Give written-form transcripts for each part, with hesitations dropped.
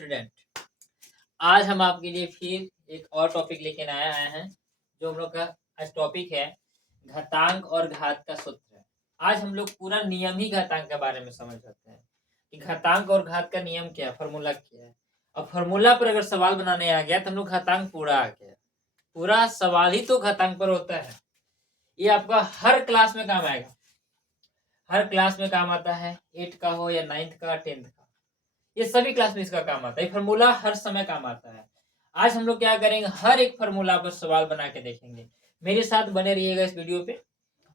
Student, आज हम आपके लिए फिर एक और टॉपिक लेके आए हैं। जो हम लोग का आज टॉपिक है घातांक और घात का सूत्र। आज हम लोग पूरा नियम ही घातांक के बारे में समझ सकते हैं कि घातांक और घात का नियम क्या है, फॉर्मूला क्या है। और फॉर्मूला पर अगर सवाल बनाने आ गया तो हम लोग घातांक पूरा आ गया। पूरा सवाल ही तो घातांक पर होता है। ये आपका हर क्लास में काम आएगा, हर क्लास में काम आता है। 8 का हो या 9th का, 10th का, ये सभी क्लास में इसका काम आता है। फॉर्मूला हर समय काम आता है। आज हम लोग क्या करेंगे, हर एक फॉर्मूला पर सवाल बना के देखेंगे। मेरे साथ बने रहिएगा इस वीडियो पे।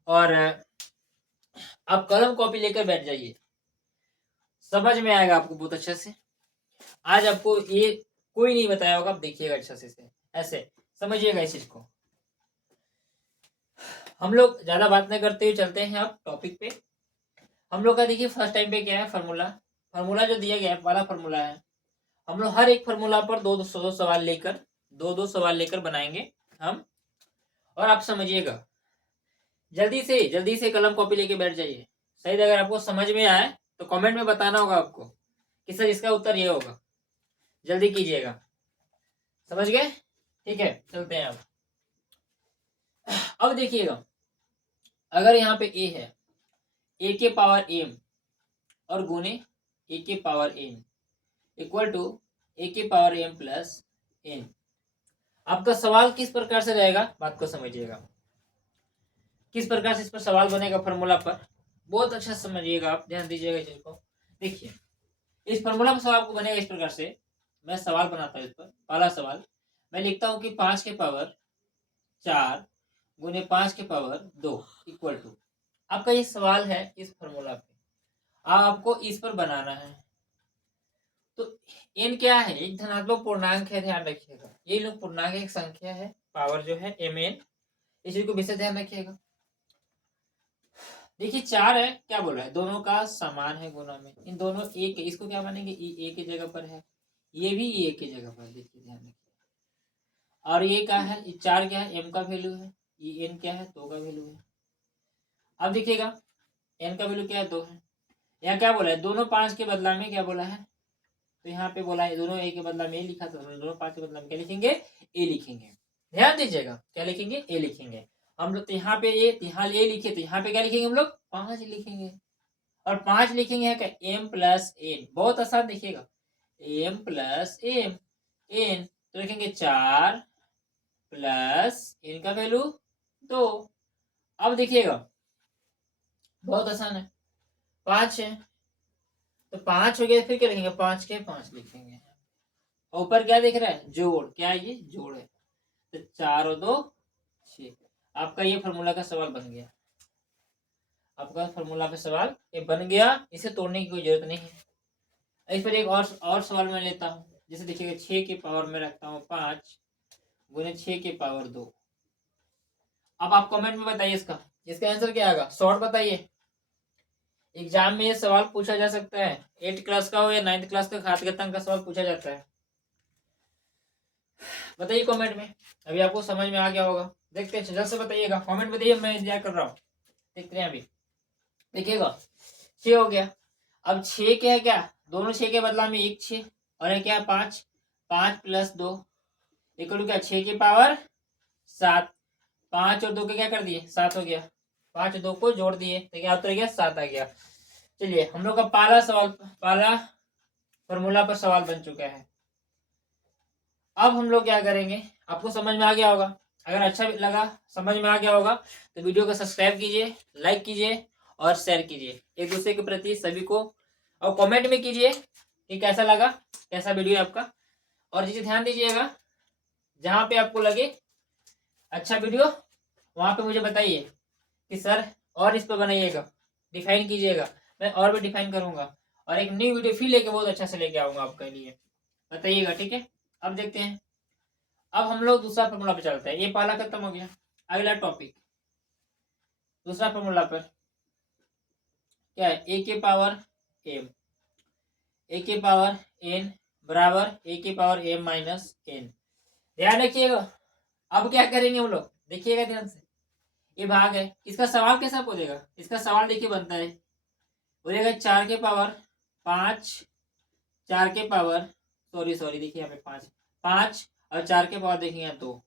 और आप कलम कॉपी लेकर बैठ जाइए, समझ में आएगा आपको बहुत अच्छे से। आज आपको ये कोई नहीं बताया होगा, आप देखिएगा अच्छे से, ऐसे समझिएगा इस चीज को। हम लोग ज्यादा बात नहीं करते हुए चलते हैं अब टॉपिक पे। हम लोग का देखिए फर्स्ट टाइम पे क्या है, फॉर्मूला। फॉर्मूला जो दिया गया है वाला फॉर्मूला है। हम लोग हर एक फॉर्मूला पर दो दो सवाल लेकर बनाएंगे हम। और आप समझिएगा, जल्दी से कलम कॉपी लेके बैठ जाइए। सही, अगर आपको समझ में आए तो कमेंट में बताना होगा आपको कि सर इसका उत्तर ये होगा। जल्दी कीजिएगा, समझ गए? ठीक है, चलते हैं अब देखिएगा, अगर यहाँ पे ए है, ए के पावर एम और गुने ए के पावर एन इक्वल टू ए के पावर एम प्लस एन। आपका सवाल किस प्रकार से रहेगा, बात को समझिएगा। किस प्रकार से इस पर सवाल बनेगा फॉर्मूला पर, बहुत अच्छा समझिएगा, आप ध्यान दीजिएगा इस चीज को। देखिए, इस फॉर्मूला पर सवाल को बनेगा इस प्रकार से। मैं सवाल बनाता हूँ इस पर। पहला सवाल मैं लिखता हूँ कि 5 के पावर 4 गुने 5 के पावर 2 इक्वल टू। आपका ये सवाल है इस फॉर्मूला पे, आपको इस पर बनाना है। तो एन क्या है, एक धनात्मक पूर्णांक है, ध्यान रखिएगा। ये लोग पूर्णांक एक संख्या है, पावर जो है एम एन, इस चीज को विशेष ध्यान रखिएगा। देखिए 4 है, क्या बोला है, दोनों का समान है गुना में। इन दोनों एक, इसको क्या मानेंगे, ए की जगह पर है, ये भी ए की जगह पर। देखिए ध्यान रखिए। और ये क्या है, 4 क्या है, एम का वैल्यू है, ये एन क्या है, 2 का वैल्यू है। अब देखिएगा एन का वैल्यू क्या है, 2 है। यहाँ क्या बोला है, दोनों 5 के बदला में क्या बोला है, तो यहाँ पे बोला है दोनों ए के बदला में ए लिखा, तो दोनों 5 के बदला में क्या लिखेंगे, ए लिखेंगे। ध्यान दीजिएगा, क्या लिखेंगे, ए लिखेंगे। हम लोग तो यहाँ पे ए, यहाँ ए लिखे, तो यहाँ पे क्या लिखेंगे हम लोग, 5 लिखेंगे। और 5 लिखेंगे क्या, एम प्लस एन। बहुत आसान, देखिएगा, एम प्लस एम एन, तो लिखेंगे 4 प्लस एन का वैल्यू 2। अब देखिएगा बहुत आसान है, 5 है तो 5 हो गया, फिर क्या लिखेंगे, 5 के 5 लिखेंगे। ऊपर क्या दिख रहा है, जोड़, क्या है ये, जोड़ है। तो 4 और 2 6। आपका ये फॉर्मूला का सवाल बन गया। आपका फॉर्मूला पे सवाल ये बन गया, इसे तोड़ने की कोई जरूरत नहीं है। इस पर एक और सवाल मैं लेता हूँ। जैसे देखिएगा 6 के पावर में रखता हूँ 5 गुने 6 के पावर 2। अब आप कमेंट में बताइए इसका इसका आंसर क्या आएगा, शॉर्ट बताइए। एग्जाम में ये सवाल पूछा जा सकता है, 8 क्लास का हो या 9th क्लास का, घात का सवाल पूछा जाता है। बताइए कमेंट में, अभी आपको समझ में आ गया होगा। देखते हैं, जल्द से बताइएगा, कमेंट बताइए, मैं इंतजार कर रहा हूँ। देखते हैं अभी। देखिएगा 6 हो गया। अब 6 क्या है, क्या दोनों 6 के बदला में एक 6 और है क्या 5, 5 प्लस 2 इक्वल क्या 6 की पावर 7। 5 और 2 के क्या कर दिए, 7 हो गया। 5 2 को जोड़ दिए तो क्या उत्तर गया, 7 आ गया। चलिए, हम लोग का पहला फॉर्मूला पर सवाल बन चुका है। अब हम लोग क्या करेंगे, आपको समझ में आ गया होगा। अगर अच्छा लगा, समझ में आ गया होगा, तो वीडियो को सब्सक्राइब कीजिए, लाइक कीजिए और शेयर कीजिए एक दूसरे के प्रति सभी को। और कमेंट में कीजिए कि कैसा लगा, कैसा वीडियो आपका। और चीजें ध्यान दीजिएगा, जहां पे आपको लगे अच्छा वीडियो, वहां पे मुझे बताइए कि सर और इस पर बनाइएगा, डिफाइन कीजिएगा। मैं और भी डिफाइन करूंगा और एक न्यू वीडियो फिर लेके बहुत अच्छा से लेके आऊंगा आपके लिए, बताइएगा, ठीक है। अब देखते हैं, अब हम लोग दूसरा फॉर्मूला पे चलते हैं। ये पहला खत्म हो गया, अगला टॉपिक दूसरा फॉर्मूला पर क्या है, ए के पावर एम, ए के पावर एन बराबर ए के पावर एम माइनस एन। ध्यान रखिएगा। अब क्या करेंगे हम लोग, देखिएगा ध्यान से। ये भाग है, इसका सवाल कैसा बोलेगा, इसका सवाल देखिए बनता है, बोलेगा 4 के पावर 5 4 के पावर सॉरी देखिए यहाँ पे 5 5 और 4 के पावर देखिए 2।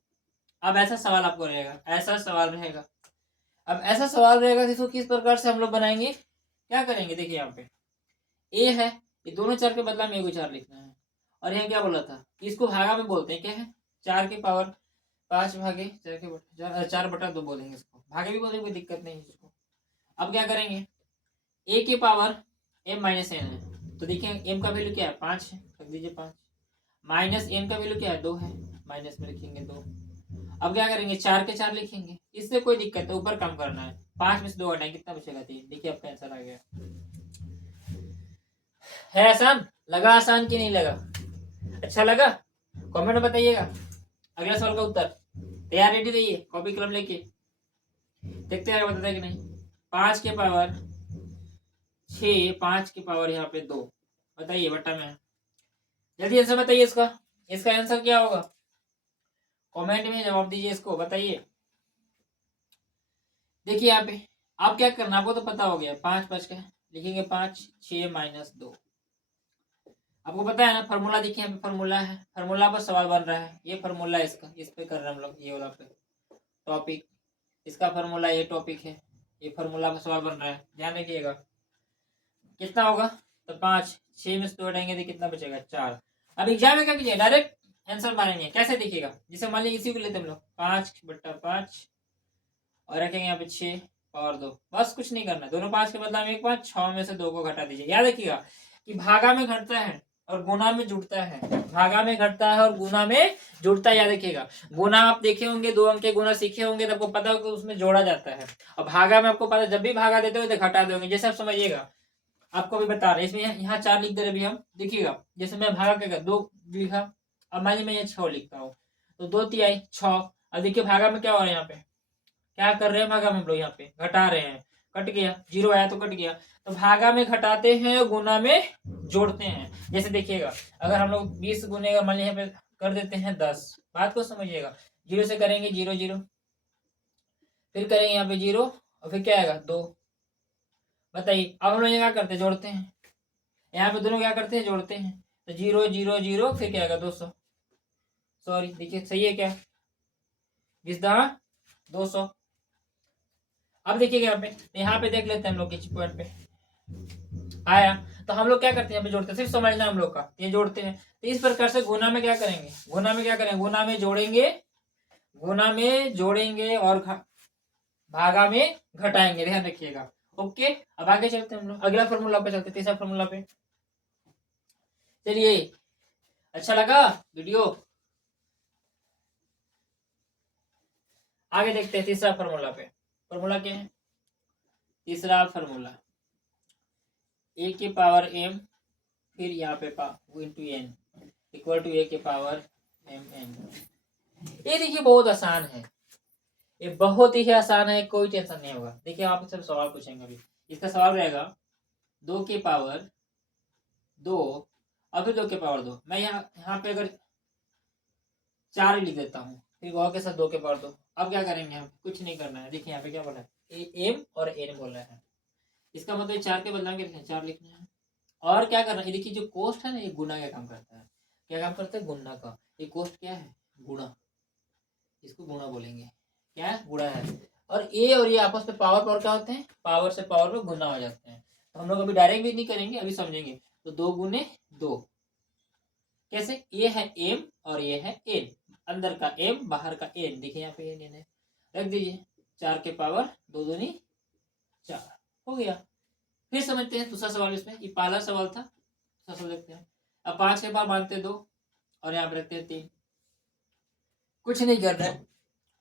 अब ऐसा सवाल आपको रहेगा, ऐसा सवाल रहेगा। अब ऐसा सवाल रहेगा जिसको किस प्रकार से हम लोग बनाएंगे, क्या करेंगे। देखिए यहाँ पे ए है, ये दोनों 4 के बदला में ए को 4 लिखना है। और यहाँ क्या बोला था, इसको भागा में बोलते हैं, क्या है 4 के पावर 5 भागे 4 के बटा 4 बटा 2 बोलेंगे इसको, भागे भी बोलेंगे, कोई दिक्कत नहीं है इसको। अब क्या करेंगे, ए के पावर m माइनस एन है, तो देखिए m का वैल्यू क्या है 5 है, रख दीजिए 5, माइनस n का वैल्यू क्या है 2 है, माइनस में लिखेंगे 2। अब क्या करेंगे 4 के 4 लिखेंगे, इससे कोई दिक्कत है, ऊपर कम करना है, 5 में से 2 हटाएं, कितना बचेगा 3। देखिए आपका आंसर आ गया। है आसान, लगा आसान कि नहीं लगा, अच्छा लगा, कमेंट में बताइएगा। अगला सवाल का उत्तर तैयार रेडी रहिए, कॉपी कलम लेके देखते हैं बताता है कि नहीं। 5 के पावर 6, 5 के पावर यहाँ पे 2, बताइए बट्टा में, जल्दी आंसर बताइए इसका, इसका आंसर क्या होगा, कमेंट में जवाब दीजिए इसको, बताइए। देखिए यहाँ पे आप क्या करना, आपको तो पता हो गया, 5 5 का लिखेंगे 5 6 माइनस 2, आपको पता है ना फॉर्मूला। देखिए यहाँ पे फॉर्मूला है, फॉर्मूला पर सवाल बन रहा है, ये फॉर्मूला है इसका, इस पे कर रहे हैं हम लोग, ये वाला पे टॉपिक, इसका फॉर्मूला ये टॉपिक है, ये फॉर्मूला पर सवाल बन रहा है, ध्यान रखिएगा। कितना होगा, तो 5 6 में से 2 हटाएंगे तो कितना बचेगा 4। अब एग्जाम में क्या कीजिए, डायरेक्ट आंसर मारेंगे, कैसे देखिएगा, जैसे मान लीजिए इसी को लेते हम लोग 5 बट्टा 5 और रखेंगे यहाँ पे 6 पावर 2, बस कुछ नहीं करना, दोनों 5 के बदला में एक 5, 6 में से 2 को घटा दीजिए। याद रखिएगा कि भागा में घटता है और गुना में जुड़ता है, भागा में घटता है और गुना में जुड़ता है, याद रखिएगा। गुना आप देखे होंगे, 2 अंक के गुना सीखे होंगे तो आपको पता होगा उसमें जोड़ा जाता है, और भागा में आपको पता, जब भी भागा देते हो तो घटा दोगे, जैसे आप समझिएगा, आपको भी बता रहे इसमें यहाँ 4 लिख दे रहे हम, देखिएगा जैसे मैं भागा क्या 2 लिखा, अब मान लीजिए मैं यहाँ 6 लिखता हूँ, तो 2 तिहाई 6, अब देखिए भागा में क्या हो रहा है, यहाँ पे क्या कर रहे हैं, भागा में हम लोग यहाँ पे घटा रहे हैं, कट गया, 0 आया तो कट गया, तो भागा में घटाते हैं, गुना में जोड़ते हैं। जैसे देखिएगा अगर हम लोग 20 गुने का मान लीजिए यहाँ पे कर देते हैं 10, बात को समझिएगा, 0 से करेंगे 0 0, फिर करेंगे यहाँ पे 0 और फिर क्या आएगा 2, बताइए। अब हम लोग क्या करते हैं, जोड़ते हैं, यहाँ पे दोनों क्या करते हैं, जोड़ते हैं, तो 0 0 0 फिर क्या आएगा 200, सॉरी देखिए सही है क्या, 20 200। अब देखिएगा यहाँ पे देख लेते हैं हम लोग किस पॉइंट पे आया, तो हम लोग क्या करते हैं यहाँ पे जोड़ते हैं, सिर्फ समझना हम लोग का, ये जोड़ते हैं। तो इस प्रकार से गुना में क्या करेंगे, गुना में क्या करेंगे, गुना में जोड़ेंगे, गुना में जोड़ेंगे और भागा में घटाएंगे, ध्यान रखिएगा। ओके, अब आगे चलते हैं हम लोग, अगला फॉर्मूला पे चलते, तीसरा फॉर्मूला पे। चलिए, अच्छा लगा वीडियो, आगे देखते हैं तीसरा फॉर्मूला पे। फॉर्मूला क्या है, तीसरा फॉर्मूला ए के पावर एम, फिर यहाँ पे इंटू एन इक्वल टू ए के पावर एम एन। ये देखिए बहुत आसान है, ये बहुत ही आसान है, कोई टेंशन नहीं होगा। देखिए आप सब सवाल पूछेंगे अभी, इसका सवाल रहेगा 2 के पावर 2 और फिर 2 के पावर 2, मैं यहाँ पे अगर 4 लिख देता हूँ, फिर गौ के साथ 2 के पावर 2। अब क्या करेंगे हम, कुछ नहीं करना है, देखिए यहाँ पे क्या बोला है, एम और एन बोल रहा है, इसका मतलब 4 के बदला में 4 लिखना है। और क्या करना है, देखिए जो कोष्ट है ना, ये गुना का काम करता है, क्या काम करता है, गुना का। ये कोष्ट क्या है, गुणा, इसको गुणा बोलेंगे, क्या है, गुणा है। और ये आपस में पावर पावर क्या होते हैं, पावर से पावर में गुना हो जाते हैं। तो हम लोग अभी डायरेक्ट भी नहीं करेंगे, अभी समझेंगे। तो 2 गुने 2 कैसे, ये है एम और ये है एन, अंदर का एम बाहर का एन, देखिए यहाँ पे एन है, रख दीजिए, 4 के पावर 2 दूनी 4 हो गया। फिर समझते हैं दूसरा सवाल, इसमें ये पहला सवाल था, दूसरा सवाल देखते हैं। अब 5 के पावर मानते 2 और यहाँ पे रखते हैं 3, कुछ नहीं करना है,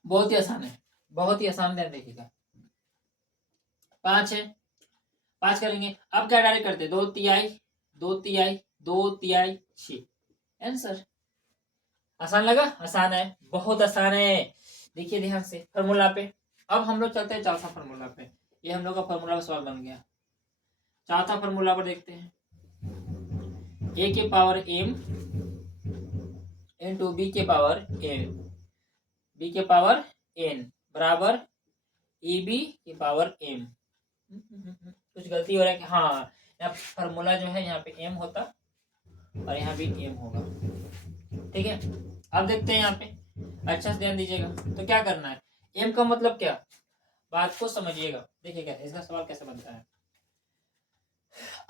बहुत ही आसान है, बहुत ही आसान, ध्यान देखिएगा। 5 है, 5 करेंगे, अब क्या डायरेक्ट करते हैं, 2 तिहाई 2 तिहाई 2 तिहाई 6, आंसर। आसान लगा, आसान है, बहुत आसान है। देखिए ध्यान से फॉर्मूला पे, अब हम लोग चलते हैं चौथा फॉर्मूला पे, ये हम लोग का फॉर्मूला का सवाल बन गया। चौथा फॉर्मूला पर देखते हैं, ए के पावर एम इंटू बी के पावर एन, बी के पावर एन बराबर ए बी के पावर एम। कुछ गलती हो रहा है कि हाँ, यहाँ फॉर्मूला जो है यहाँ पे एम होता और यहाँ भी m होगा। ठीक है, अब देखते हैं यहाँ पे, अच्छा से ध्यान दीजिएगा। तो क्या करना है, m का मतलब क्या, बात को समझिएगा। देखिएगा इसका सवाल कैसे बनता है।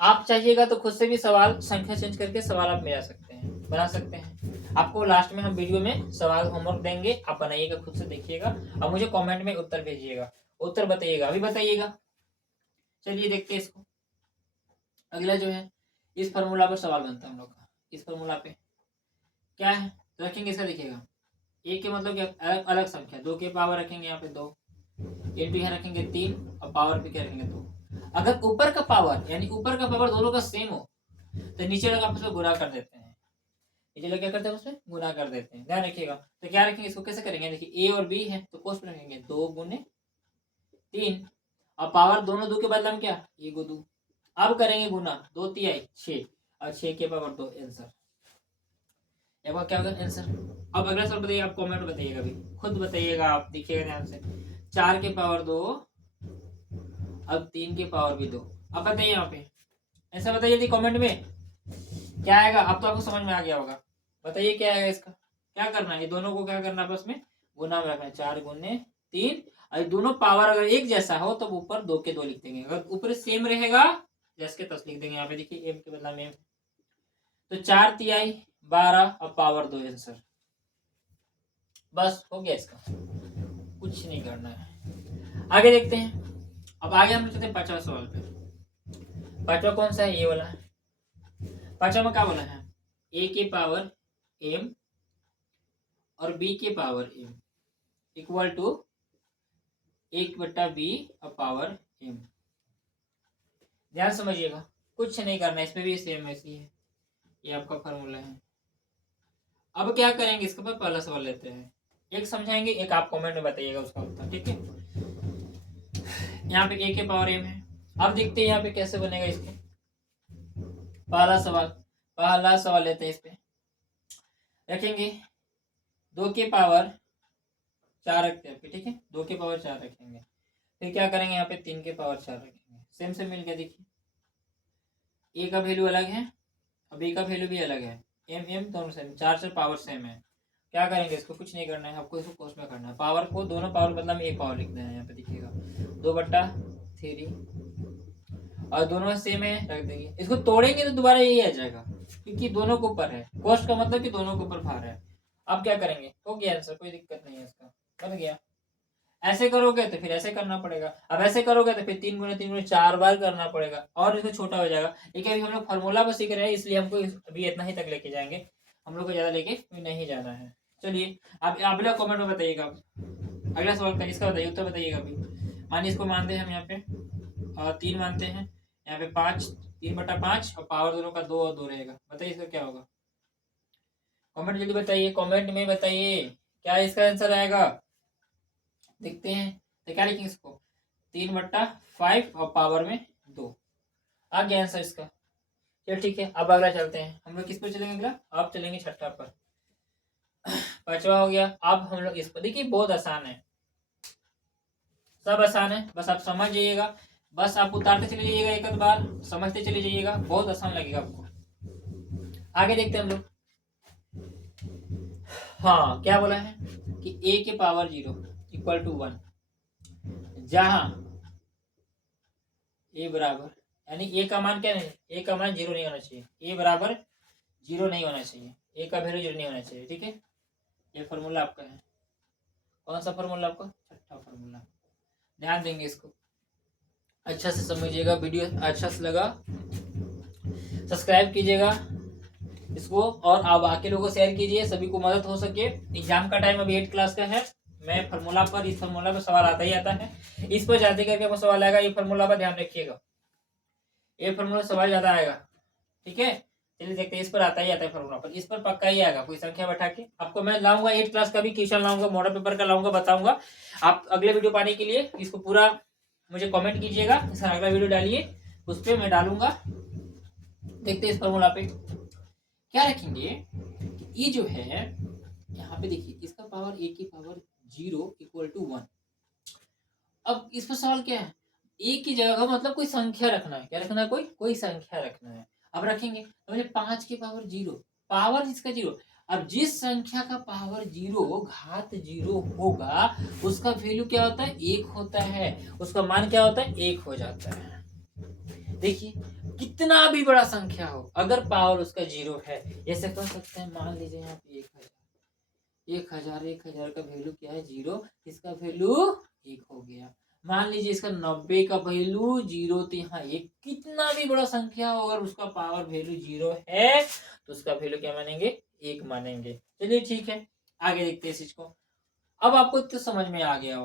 आप चाहिएगा तो खुद से भी सवाल संख्या चेंज करके सवाल आप मिला सकते हैं, बना सकते हैं। आपको लास्ट में हम वीडियो में सवाल होमवर्क देंगे, आप बनाइएगा, खुद से देखिएगा और मुझे कमेंट में उत्तर भेजिएगा, उत्तर बताइएगा, अभी बताइएगा। चलिए देखते हैं इसको। अगला जो है, इस फॉर्मूला पर सवाल बनता है हम लोग का। इस फॉर्मूला पे क्या है तो रखेंगे, इसका देखिएगा, एक के मतलब क्या, अलग अलग संख्या, 2 के पावर रखेंगे यहाँ पे 2, इंटू यहाँ रखेंगे 3 और पावर पे क्या रखेंगे 2। अगर ऊपर का पावर यानी ऊपर का पावर दोनों का सेम हो तो नीचे लगा आपस में गुणा कर देते हैं, नीचे लगा क्या करते हैं उसमें गुणा कर देते हैं, ध्यान रखिएगा। तो क्या रखेंगे इसको, कैसे करेंगे, देखिए ए और बी है तो कोष्ट में रखेंगे 2 गुने 3 और पावर दोनों 2 के बदला में क्या 1 को 2। अब करेंगे गुना, 2 तिहाई 6 और 6 के पावर 2, आंसर। एक बार क्या होगा आंसर। अब अगला सवाल बताइए, आप कमेंट बताइएगा, अभी खुद बताइएगा, आप देखिएगा ध्यान से। 4 के पावर 2, अब 3 के पावर भी 2। अब बताइए यहाँ पे ऐसा बताइए यदि कमेंट में क्या आएगा। अब तो आपको समझ में आ गया होगा, बताइए क्या आएगा इसका। क्या करना है, ये दोनों को क्या करना है आपस में गुना में रखना है, 4 गुने 3। और दोनों पावर अगर एक जैसा हो तो ऊपर 2 के 2 लिख देंगे, अगर ऊपर सेम रहेगा जैसे के तस लिख देंगे। यहाँ पे देखिए एम के बदला में, तो 4 तिहाई 12 और पावर 2, आंसर। बस हो गया, इसका कुछ नहीं करना है। आगे देखते हैं। अब आगे हम चलते हैं 5वां सवाल पे। 5वां कौन सा है, ये वाला है। 5वां में क्या बोला है, ए के पावर एम और बी के power M equal to 1/b और पावर एम। ध्यान समझिएगा, कुछ नहीं करना, इस पे भी सेम ऐसी है, ये आपका फॉर्मूला है। अब क्या करेंगे, इसके ऊपर पहला सवाल लेते हैं, एक समझाएंगे, एक आप कमेंट में बताइएगा उसका उत्तर। ठीक है, यहाँ पे ए के पावर एम है। अब देखते हैं यहाँ पे कैसे बनेगा इसको। पहला सवाल लेते हैं, इस पे रखेंगे 2 के पावर 4 रखते हैं, ठीक है, 2 के पावर 4 रखेंगे। फिर क्या करेंगे, यहाँ पे 3 के पावर 4 रखेंगे, सेम से मिल गया। देखिए ए का वैल्यू अलग है और बी का वैल्यू भी अलग है, एम एम दोनों सेम, 4 से पावर सेम है। क्या करेंगे, इसको कुछ नहीं करना है, आपको इसको कोस में करना है। पावर को दोनों पावर बदला में एक पावर लिख देना है, यहाँ पे देखिएगा 2/3 और दोनों सेम है, रख देंगे। इसको तोड़ेंगे तो दोबारा यही आ जाएगा क्योंकि दोनों के ऊपर है, कोस्ट का मतलब कि दोनों के ऊपर भार है। अब क्या करेंगे, हो गया आंसर, कोई दिक्कत नहीं है, इसका बन गया। ऐसे करोगे तो फिर ऐसे करना पड़ेगा, अब ऐसे करोगे तो फिर 3 गुने 3 गुने 4 बार करना पड़ेगा और इसको छोटा हो जाएगा। लेकिन अभी हम लोग फॉर्मूला पर सीख रहे हैं, इसलिए हमको अभी इतना ही तक लेके जाएंगे, हम लोग को ज्यादा लेके नहीं जाना है। चलिए अब अगला कमेंट में बताइएगा। अगला सवाल का इसका बताइए, उत्तर बताइएगा। अभी मानिए इसको मानते हैं हम यहाँ पे और 3 मानते हैं, यहाँ पे 5, 3/5 और पावर दोनों का 2 और 2 रहेगा। बताइए इसका क्या होगा, कमेंट जल्दी बताइए, कमेंट में बताइए क्या इसका आंसर आएगा। देखते हैं, तो क्या लिखेंगे इसको 3/5 और पावर में 2 आ गया आंसर इसका। चल ठीक है, अब अगला चलते हैं, हम लोग किस पर चलेंगे अगला, अब चलेंगे 6ठा पर। 5वां हो गया। अब हम लोग इस पर, देखिए बहुत आसान है, सब आसान है, बस आप समझ जाइएगा, बस आप उतारते चले जाइएगा, एक बार समझते चले जाइएगा, बहुत आसान लगेगा आपको। आगे देखते हैं हम लोग। हाँ क्या बोला है कि a के पावर 0 इक्वल टू 1, जहां a बराबर, यानी a का मान क्या नहीं, a का मान 0 नहीं होना चाहिए, a बराबर 0 नहीं होना चाहिए, a का वैल्यू 0 नहीं होना चाहिए। ठीक है, ये फॉर्मूला आपका है, कौन सा फॉर्मूला आपका, 6ठा फॉर्मूला। ध्यान देंगे इसको, अच्छा से समझिएगा, वीडियो अच्छा से लगा सब्सक्राइब कीजिएगा इसको और आप बाकी लोगों को शेयर कीजिए, सभी को मदद हो सके। एग्जाम का टाइम अभी 8 क्लास का है, मैं फार्मूला पर, इस फार्मूला पर सवाल आता ही आता है, इस पर जाते करके आपको सवाल आएगा, ये फार्मूला पर ध्यान रखिएगा, ये फार्मूला सवाल ज्यादा आएगा। ठीक है, चलिए देखते हैं, इस पर आता ही आता है फार्मूला पर, इस पर पक्का ही आएगा, कोई संख्या बैठा के आपको मैं लाऊंगा, 8 क्लास का भी क्वेश्चन लाऊंगा, मॉडल पेपर का लाऊंगा, बताऊंगा। आप अगले वीडियो पाने के लिए इसको पूरा मुझे कमेंट कीजिएगा, इसका अगला वीडियो डालिए, उस पर मैं डालूंगा। देखते हैं इस फार्मूला पे क्या रखेंगे, ये जो है यहाँ पे देखिए, इसका पावर a की पावर 0 इक्वल टू 1। अब इस पर सवाल क्या है, a की जगह मतलब कोई संख्या रखना है, क्या रखना है, कोई संख्या रखना है। अब रखेंगे तो मुझे 5 की पावर 0, पावर जिसका 0। अब जिस संख्या का पावर 0 घात 0 होगा उसका वैल्यू क्या होता है, 1 होता है, उसका मान क्या होता है, 1 हो जाता है। देखिए कितना भी बड़ा संख्या हो अगर पावर उसका 0 है, ऐसे कर सकते हैं। मान लीजिए यहाँ पे 1000 का वैल्यू क्या है, 0, इसका वैल्यू 1 हो गया। मान लीजिए इसका 90 का वैल्यू 0, तो यहाँ 1। कितना भी बड़ा संख्या हो अगर उसका पावर वैल्यू 0 है तो उसका वैल्यू क्या मानेंगे, 1 मानेंगे। चलिए ठीक है, आगे देखते हैं इस चीज को। अब आपको तो समझ में आ गया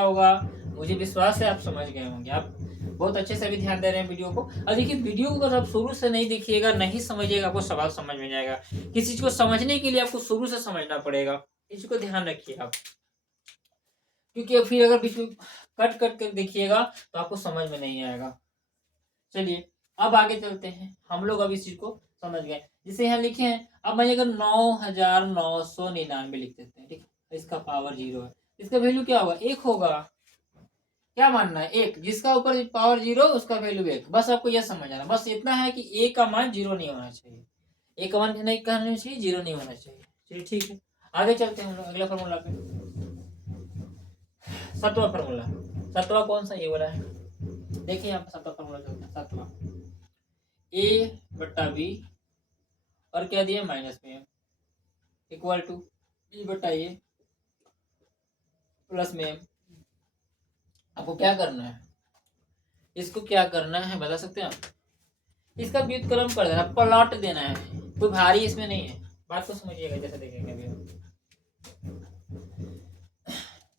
होगा, मुझे विश्वास है आप समझ गए होंगे। आप बहुत अच्छे से भी ध्यान दे रहे हैं वीडियो को। और देखिए वीडियो को अगर आप शुरू से नहीं देखिएगा, नहीं समझिएगा, आपको सवाल समझ में जाएगा। किसी चीज को समझने के लिए आपको शुरू से समझना पड़ेगा, इस चीज को ध्यान रखिए आप, क्योंकि फिर अगर बीच में कट कर देखिएगा तो आपको समझ में नहीं आएगा। चलिए अब आगे चलते हैं, हम लोग अब इस चीज को समझ गए। जिसे यहाँ लिखे हैं, अब मैं अगर 9999 लिख देते हैं, ठीक है, इसका पावर 0 है, इसका वैल्यू क्या होगा, 1 होगा। क्या मानना है, 1, जिसका ऊपर पावर 0 उसका वैल्यू 1। बस आपको यह समझ आना, बस इतना है कि ए का मान 0 नहीं होना चाहिए, ए का मान नहीं कहना चाहिए, 0 नहीं होना चाहिए। चलिए ठीक है, आगे चलते हैं हम लोग अगला फॉर्मूला पे। 7वां फॉर्मूला, 7वां कौन सा, ये वाला है। देखिए यहाँ पे 7वां फॉर्मूला चलता है, 7वां ए बट्टा बी और क्या दिया, माइनस में इक्वल टू बी बट्टा ए प्लस में। आपको क्या करना है, इसको क्या करना है बता सकते हैं आप, इसका व्युत्क्रम कर देना, प्लॉट देना है, कोई भारी इसमें नहीं है, बात को समझिएगा। जैसे देखेंगे अभी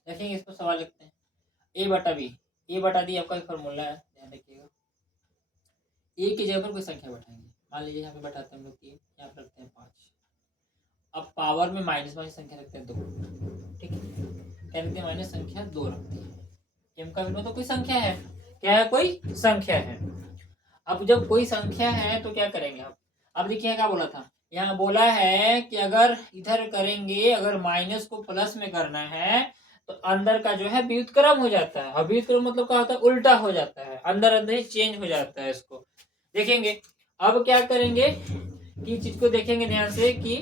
देखेंगे, इसको सवाल लिखते हैं, ए बटा बी, ए बटा डी आपका फॉर्मूला है, ध्यान रखिएगा। ए की जगह पर कोई संख्या बैठाएंगे, मान लीजिए यहाँ पे बैठाते हैं हम लोग 3, यहाँ पर रखते हैं 5। अब पावर में माइनस वाली संख्या रखते हैं 2, ठीक है, क्या रखते हैं, माइनस संख्या 2 रखते हैं। एम का मतलब तो कोई संख्या है, क्या है, कोई संख्या है। अब जब कोई संख्या है तो क्या करेंगे आप, अब देखिए क्या बोला था, यहाँ बोला है कि अगर इधर करेंगे, अगर माइनस को प्लस में करना है तो अंदर का जो है व्युत्क्रम हो जाता है, और व्युत्क्रम मतलब क्या होता है, उल्टा हो जाता है, अंदर अंदर ही चेंज हो जाता है। इसको देखेंगे, अब क्या करेंगे कि चीज को देखेंगे ध्यान से कि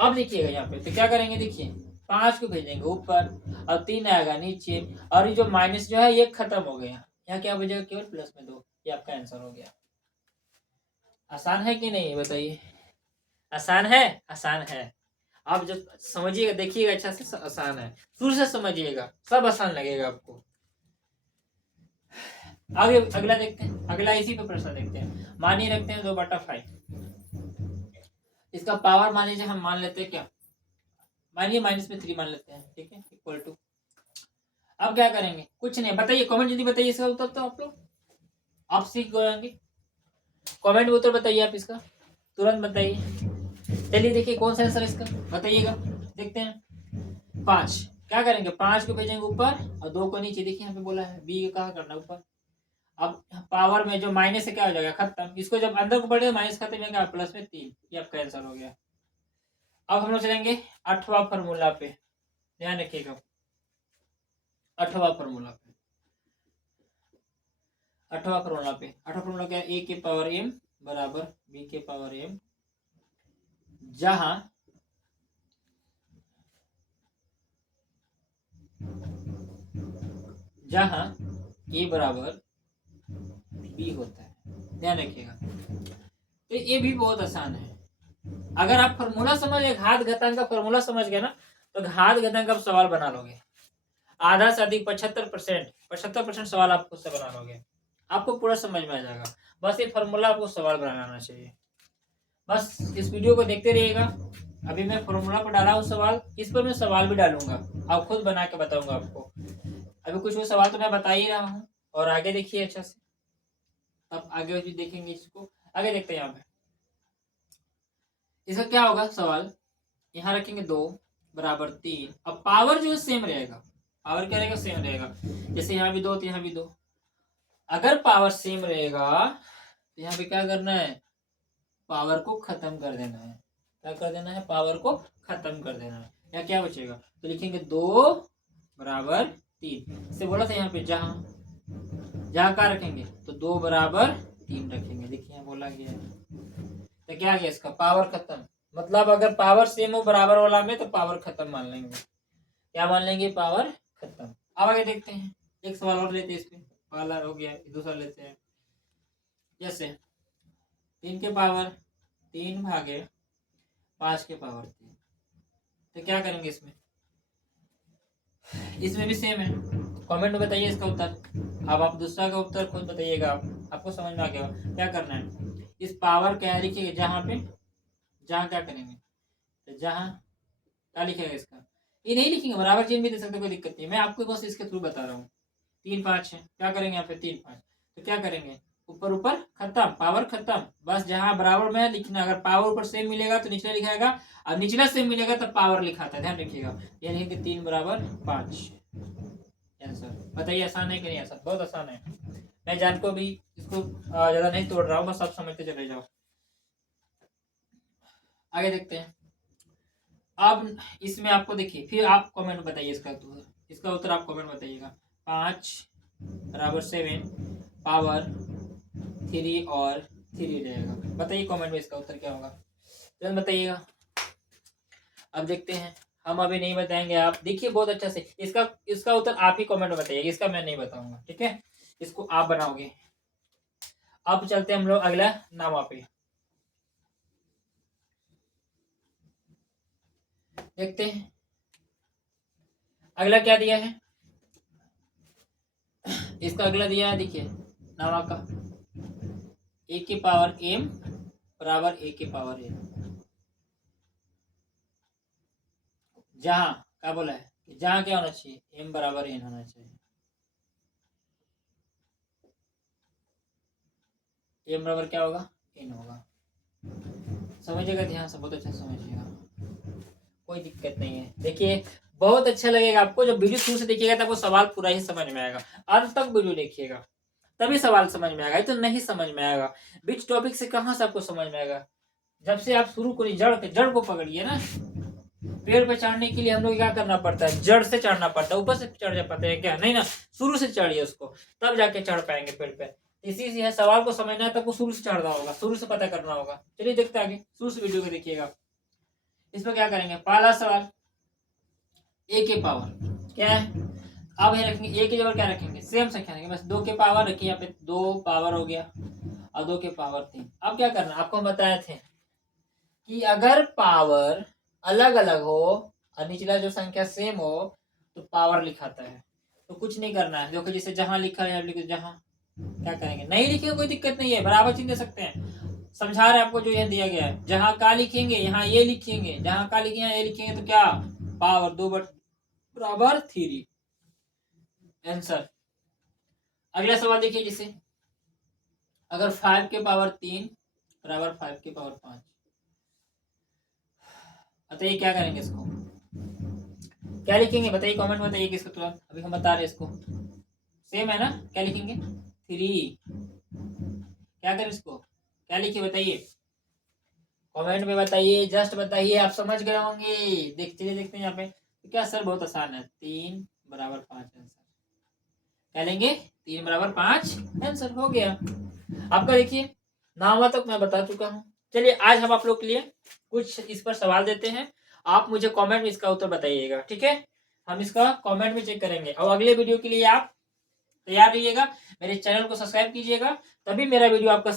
अब देखिएगा यहाँ पे तो क्या करेंगे, देखिए 5 को भेजेंगे ऊपर और 3 आएगा नीचे, और ये जो माइनस जो है ये खत्म हो गया, यहाँ क्या बचेगा, केवल प्लस में 2। ये आपका आंसर हो गया। आसान है कि नहीं बताइए, आसान है, आसान है। आप जब समझिएगा देखिएगा अच्छा से, आसान है, शुरू से समझिएगा, सब आसान लगेगा आपको। आगे अगला देखते हैं, अगला इसी पे प्रश्न देखते हैं। मानिए रखते हैं 2/5, इसका पावर मान लीजिए हम मान लेते हैं क्या, मानिए -3 मान लेते हैं, ठीक है, इक्वल टू। अब क्या करेंगे, कुछ नहीं, बताइए कमेंट जल्दी बताइए इसका उत्तर, तो आप लोग आप सीख गए, कमेंट में उत्तर बताइए आप इसका, तुरंत बताइए। चलिए देखिए कौन सा आंसर इसका बताइएगा, देखते हैं। 5 क्या करेंगे, 5 को भेजेंगे ऊपर और 2 को नीचे। देखिए यहाँ पे बोला है बी कहाँ करना, ऊपर। अब पावर में जो माइनस से क्या हो जाएगा, खत्म। इसको जब अंदर को बढ़ेगा माइनस खत्म हो प्लस में 3, ये आपका आंसर हो गया। अब हम लोग चलेंगे 8वां फॉर्मूला पे, ध्यान रखिएगा 8वां फॉर्मूला पे। 8वां फॉर्मूला क्या है, ए के पावर m बराबर बी के पावर m, जहां ए बराबर बी होता है, ध्यान रखिएगा। तो ये भी बहुत आसान है, अगर आप फॉर्मूला समझ गए, घात घातांक का फॉर्मूला समझ गए ना, तो घात घातांक का सवाल बना लोगे। आधा से अधिक 75% सवाल आप खुद से बना लोगे, आपको पूरा समझ में आ जाएगा। बस ये फॉर्मूला आपको सवाल बनाना आना चाहिए। बस इस वीडियो को देखते रहिएगा, अभी मैं फॉर्मूला पर डाला हूँ सवाल, इस पर मैं सवाल भी डालूंगा, आप खुद बना के बताऊंगा आपको। अभी कुछ सवाल तो मैं बता ही रहा हूँ, और आगे देखिए अच्छा से, अब आगे भी देखेंगे इसको। आगे देखते हैं, यहाँ पे इसका क्या होगा सवाल, यहाँ रखेंगे 2 बराबर 3। अब पावर जो सेम रहेगा, पावर क्या रहेगा, सेम रहेगा। जैसे यहाँ भी 2 तो यहाँ भी 2, अगर पावर सेम रहेगा तो यहाँ पे क्या करना है, पावर को खत्म कर देना है। क्या कर देना है, पावर को खत्म कर देना है। यहाँ क्या बचेगा, तो लिखेंगे 2 बराबर 3। इससे बोला था यहाँ पे जहां क्या रखेंगे, तो 2 बराबर 3 रखेंगे। देखिए यहाँ बोला गया है। तो क्या गया इसका पावर खत्म, मतलब अगर पावर सेम हो बराबर वाला में तो पावर खत्म मान लेंगे। क्या मान लेंगे? पावर खत्म। अब आगे देखते हैं, एक सवाल और लेते हैं इसमें, पहला हो गया, दूसरा लेते हैं। जैसे 3 के पावर 3 भागे 5 के पावर 3, तो क्या करेंगे इसमें? इसमें भी सेम है। कमेंट में बताइए इसका उत्तर। अब आप दूसरा का उत्तर खुद बताइएगा, आपको समझ में आ गया क्या करना है। इस पावर क्या लिखिएगा जहां पे, जहां क्या करेंगे, तो जहां क्या लिखेगा इसका, ये नहीं लिखेंगे, बराबर चिन्ह भी दे सकते, कोई दिक्कत नहीं, मैं आपको बस इसके थ्रू बता रहा हूँ। 3 5 है, क्या करेंगे यहाँ पे 3 5, तो क्या करेंगे ऊपर ऊपर खत्म, पावर खत्म, बस जहां बराबर में है लिखना। अगर पावर ऊपर सेम मिलेगा तो निचला लिखाएगा, और निचला सेम मिलेगा तो पावर लिखाता है, ध्यान रखिएगा। ये लिखेंगे 3 बराबर 5 आंसर। बताइए आसान है कि नहीं? आसान, बहुत आसान है। मैं जान को भी इसको ज्यादा नहीं तोड़ रहा हूँ, बस आप समझते चले जाओ। आगे देखते हैं। अब इसमें आपको देखिए, फिर आप कमेंट बताइए इसका उत्तर आप कमेंट बताइएगा। 5 बराबर 7 पावर 3 और 3 रहेगा। बताइए कमेंट में इसका उत्तर क्या होगा, जल्द बताइएगा। अब देखते हैं, हम अभी नहीं बताएंगे, आप देखिए बहुत अच्छा से इसका उत्तर आप ही कमेंट में बताइएगा, इसका मैं नहीं बताऊंगा, ठीक है? इसको आप बनाओगे। अब चलते हैं हम लोग अगला नामा पे, देखते हैं अगला क्या दिया है। इसका अगला दिया है, देखिए नामा का ए के पावर एम बराबर ए के पावर एम। जहां क्या बोला है कि जहां क्या होना चाहिए, एम बराबर एन होना चाहिए। एम बराबर क्या होगा, एन होगा। समझिएगा ध्यान से, बहुत अच्छा समझिएगा, कोई दिक्कत नहीं है। देखिए बहुत अच्छा लगेगा आपको, जब वीडियो शुरू से देखिएगा तब वो सवाल पूरा ही समझ में आएगा। अंत तक वीडियो देखिएगा तभी सवाल समझ में आएगा, तो नहीं समझ में आएगा। बीच टॉपिक से कहाँ से आपको समझ में आएगा? जब से आप शुरू करिए, जड़ को पकड़िए ना। पेड़ पे चढ़ने के लिए हम लोग क्या करना पड़ता है, जड़ से चढ़ना पड़ता है, ऊपर से चढ़ जा पाते हैं क्या? नहीं ना, शुरू से चढ़िए उसको, तब जाके चढ़ पाएंगे पेड़ पे। इसी से है, सवाल को समझना है तब को शुरू से चढ़ना होगा, शुरू से पता करना होगा। चलिए देखते आगे, शुरू से वीडियो को देखिएगा। इसमें क्या करेंगे, पहला सवाल ए के पावर क्या है, अब ये रखेंगे ए की जगह क्या रखेंगे, सेम संख्या रखेंगे, बस 2 के पावर रखिए, यहाँ पे 2 पावर हो गया और 2 के पावर 3। अब क्या करना, आपको हम बताए थे कि अगर पावर अलग अलग हो और निचला जो संख्या सेम हो तो पावर लिखाता है। तो कुछ नहीं करना है, देखो जैसे जहां लिखा है लिखो, जहां क्या करेंगे, नहीं लिखेंगे कोई दिक्कत नहीं है, बराबर चिन्ह दे सकते हैं। समझा रहे आपको जो यह दिया गया है, जहां का लिखेंगे यहाँ ये लिखेंगे, जहां का लिखेंगे यहाँ ये लिखेंगे, तो क्या पावर 2 बराबर 3 आंसर। अगला सवाल देखिए, जैसे अगर 5 के पावर 3 बराबर 5 के पावर 5, बताइए क्या करेंगे इसको, क्या लिखेंगे बताइए, कमेंट में बताइए किसको, तुरंत अभी हम बता रहे हैं इसको। सेम है ना, क्या लिखेंगे 3, क्या करें इसको, क्या लिखिए बताइए, कमेंट में बताइए, जस्ट बताइए, आप समझ गए होंगे। चलिए देखते हैं यहाँ पे, तो क्या सर बहुत आसान है, 3 बराबर 5 आंसर। क्या लेंगे, 3 बराबर 5 आंसर हो गया आपका। देखिए नामा तक मैं बता चुका हूँ। चलिए आज हम आप लोग के लिए कुछ इस पर सवाल देते हैं, आप मुझे कमेंट में इसका उत्तर बताइएगा, ठीक है? हम इसका कमेंट में चेक करेंगे, और अगले वीडियो के लिए आप तैयार रहिएगा। मेरे चैनल को सब्सक्राइब कीजिएगा, तभी मेरा वीडियो आपका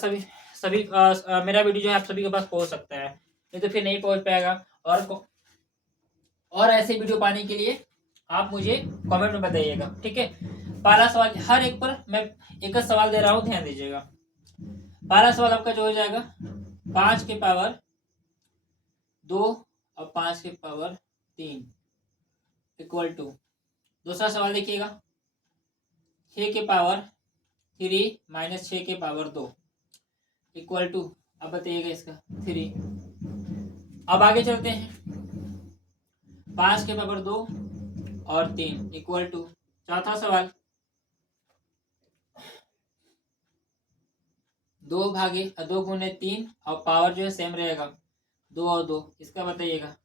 मेरा वीडियो जो है आप सभी के पास पहुंच सकता है, नहीं तो फिर नहीं पहुंच पाएगा। और ऐसे वीडियो पाने के लिए आप मुझे कमेंट में बताइएगा, ठीक है? पहला सवाल, हर एक पर मैं एक सवाल दे रहा हूँ, ध्यान दीजिएगा। पहला सवाल आपका जो हो जाएगा, 5 के पावर 2 और 5 के पावर 3 इक्वल टू। दूसरा सवाल देखिएगा, 6 के पावर 3 माइनस 6 के पावर 2 इक्वल टू, अब बताइएगा इसका 3। अब आगे चलते हैं, 5 के पावर 2 और 3 इक्वल टू। चौथा सवाल, 2 गुने 3 और पावर जो है सेम रहेगा, 2 और 2, इसका बताइएगा।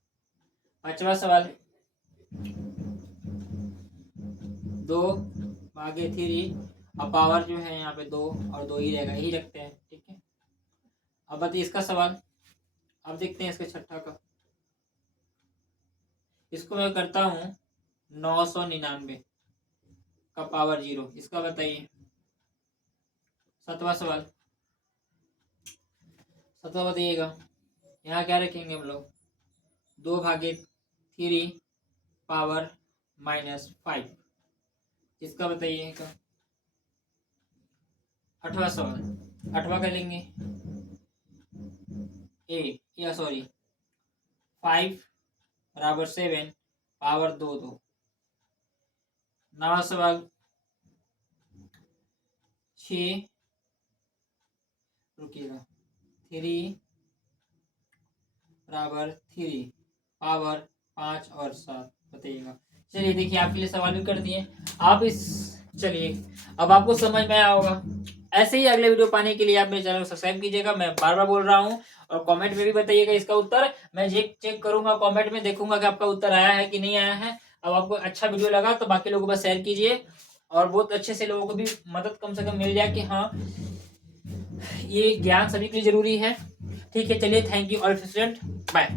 पांचवा सवाल, 2 भागे 3 और पावर जो है यहाँ पे 2 और 2 ही रहेगा, यही रखते हैं, ठीक है? अब बताइए इसका सवाल। अब देखते हैं इसका छठा का। इसको मैं करता हूँ 999 का पावर 0। इसका बताइए। सातवां सवाल। सातवां बताइएगा। यहाँ क्या रखेंगे हम लोग? 2/3 पावर -5। इसका बताइए का। आठवां सवाल। आठवां कर लेंगे या सॉरी 5 बराबर 7 पावर 2। नवा सवाल 6 रुकिएगा 3 बराबर 3 पावर 5 और 7 बताइएगा। चलिए देखिए आपके लिए सवाल भी कर दिए आप इस। चलिए अब आपको समझ में आया होगा। ऐसे ही अगले वीडियो पाने के लिए आप मेरे चैनल को सब्सक्राइब कीजिएगा। मैं बार बार बोल रहा हूँ। और कमेंट में भी बताइएगा इसका उत्तर। मैं चेक करूंगा कमेंट में, देखूंगा कि आपका उत्तर आया है कि नहीं आया है। अब आपको अच्छा वीडियो लगा तो बाकी लोगों पर शेयर कीजिए और बहुत अच्छे से लोगों को भी मदद कम से कम मिल जाए कि हाँ ये ज्ञान सभी के लिए जरूरी है। ठीक है, चलिए thank you all student, bye.